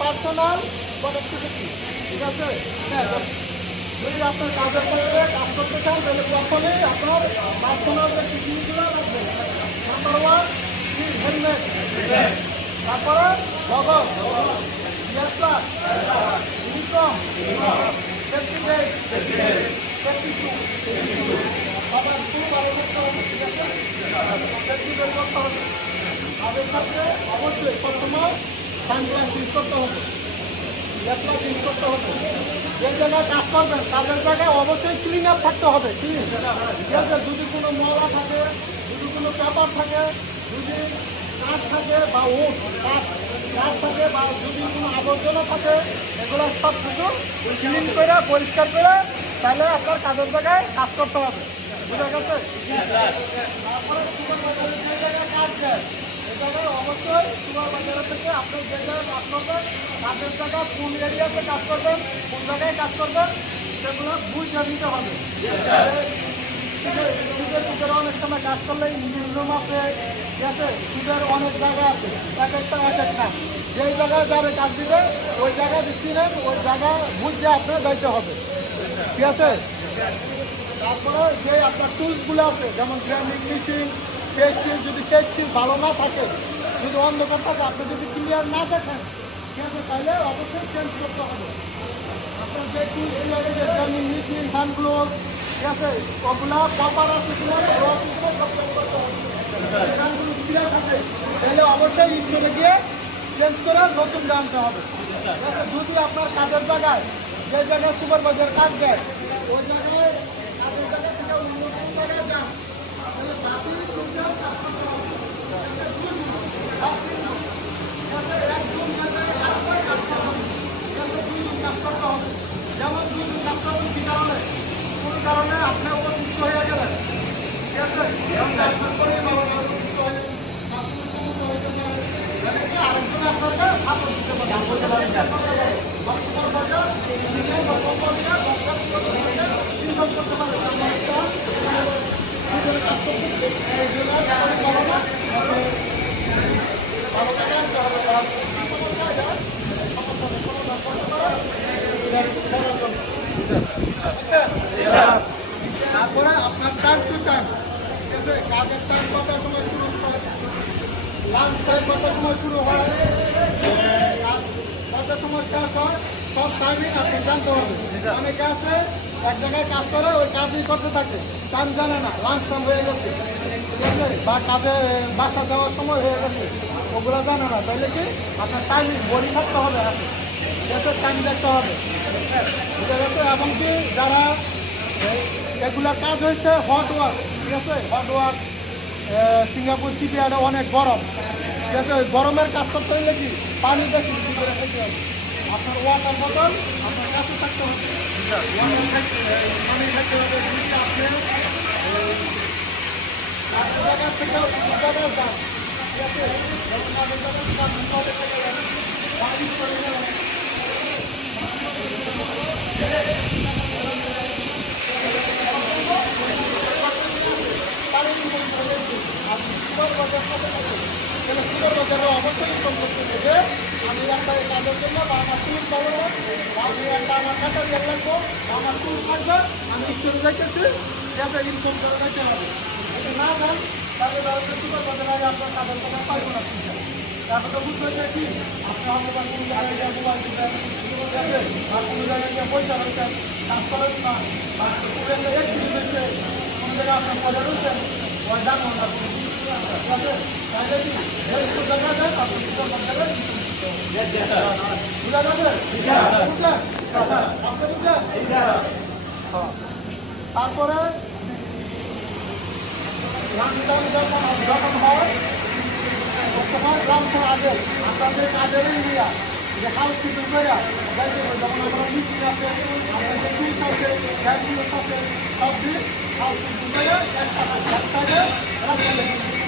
Personal connectivity ঠিক আছে যদি আপনার কাজের কাজ করতে চান, তাহলে প্রথমেই আপনার পার্সোনাল যে তারপরে সবার খুব ভালো করতে হবে ঠিক আছে? সেফটি বেল্ট করতে হবে। তাদের করতে হবে। ল্যাপটপ করতে হবে। যে জায়গায় কাজ করবেন কাজের জায়গায় অবশ্যই ক্লিন আপ থাকতে হবে, ঠিক আছে? যদি কোনো ময়লা থাকে, যদি কোনো পেপার থাকে, যদি কাঠ থাকে বা ও কাঠ কাঠ থাকে বা যদি কোনো আবর্জনা থাকে, এগুলো সব কিছু ক্লিন করে, পরিষ্কার করে তাহলে আপনার কাজের জায়গায় কাজ করতে হবে। বুঝা গেছে? তারপরে যে জায়গায় কাজ দেয়। জায়গায় অবশ্যই সুপারভাইজারের থেকে আপনি যে জায়গায় কাজ করবেন, কাজের জায়গায় কোন এরিয়াতে কাজ করবেন, কোন জায়গায় কাজ করবেন, সেগুলো বুঝে নিতে হবে। অনেক সময় কাজ করলে ইঞ্জিন রুম আছে আছে সুদের অনেক জায়গা আছে এক একটা এক এক কাজ যেই জায়গায় যাবে কাজ দিবে, ওই জায়গায় দিচ্ছি নেন ওই জায়গা বুঝে আপনার যাইতে হবে। ঠিক আছে? তারপরে যে আপনার টুলসগুলো আছে, যেমন গ্রাইন্ডিং মেশিন কেক শিল যদি কেক শিল ভালো না থাকে, যদি অন্ধকার থাকে, আপনি যদি ক্লিয়ার না দেখেন, ঠিক আছে, তাহলে অবশ্যই চেঞ্জ করতে হবে। আপনার যে টুলসগুলো আছে, যে গ্রাইন্ডিং মেশিন গ্লোভ ঠিক আছে, ওগুলা কপার আছে কিনা গানগুলো ক্লিয়ার থাকে, তাহলে অবশ্যই চলে গিয়ে চেঞ্জ করে নতুন জানতে হবে। যদি আপনার কাজের জায়গায় যে জায়গায় সুপারভাইজার কাজ দেয়, ওই জায়গায় কাজের জায়গা থেকে অন্য কোনো জায়গায় যান তাহলে বাকি তিনজন কাজ করতে হবে। ঠিক আছে? একজন জায়গায় একবার কাজ করতে হবে। ঠিক আছে? দুইজন কাজ করতে হবে। যেমন দুইজন কাজ করবেন কি কারণে কোন কারণে আপনি অসুস্থ হয়ে গেলেন ঠিক আছে যেমন আপনার পরে বাবা মা অসুস্থ হয়ে গেলেন, আপনি অসুস্থ হয়ে গেলেন। তাহলে কি আরেকজন আপনাকে সাপোর্ট দিতে পারে বা সুপারভাইজার, ইঞ্জিনিয়ার বা কম্পাউন্ডার বা সাবকন্ট্রাক্টর ইনকাম করতে পারে। আমরা একটা দুজনে কাজ করতে এই জন্য সবাই ভালো না ভালো টাকা আনতে হবে আর কি কোনো জায়গা সমস্যা নেই কোনো না করতে পারে তারপরে আপনার টাইম টু টাইম কাজের টাইম কটার সময় শুরু হয়? লাঞ্চ টাইম কটার সময় শুরু হয়? কটার সময় শেষ হয়? সব টাইমই আপনি জানতে হবে অনেকে আছে এক জায়গায় কাজ করে, ওই কাজই করতে থাকে। টাইম জানে না লাঞ্চ টাইম হয়ে গেছে। বা কাজে, বাসা যাওয়ার সময় হয়ে গেছে। ওগুলো জানে না। তাইলে কি? আপনার টাইম বডি থাকতে হবে যাতে টাইম দেখতে হবে। বুঝা গেছে এবং কি যারা এগুলা কাজ হয়েছে হট ওয়ার্ক ঠিক আছে? হট ওয়ার্ক সিঙ্গাপুর সিটিয়ারে অনেক গরম। ঠিক আছে? গরমের কাজ করতে হলে কি? পানি বেশি। আপনার ওয়াটার বোতল আপনার কাছে থাকতে হবে। ওয়াটার থাকতে থাকতে হবে আপনি এই, এক জায়গা থেকে জায়গায় যান ঠিক আছে যেমন আমাদের যান, বাড়ি করে যান, তাহলে সুন্দর বাজারে অবশ্যই ইনকম করতে হবে পাবো না। বা আমি একটা আমার টাকা দিয়ে লাগবো বা আমার টুল থাকবে আমি স্টোরে রেখেছি যাতে ইনকম করে রাখতে হবে। যদি না যান তাহলে সুন্দর বাজারে আগে আপনার পয়সা রয়েছেন এই জায়গায় যান আপনি সুন্দর বাজারে বুঝা যাবে বুঝলেন আপনি বুঝলেন হ্যাঁ। তারপরে যখন হয় সব দিয়ে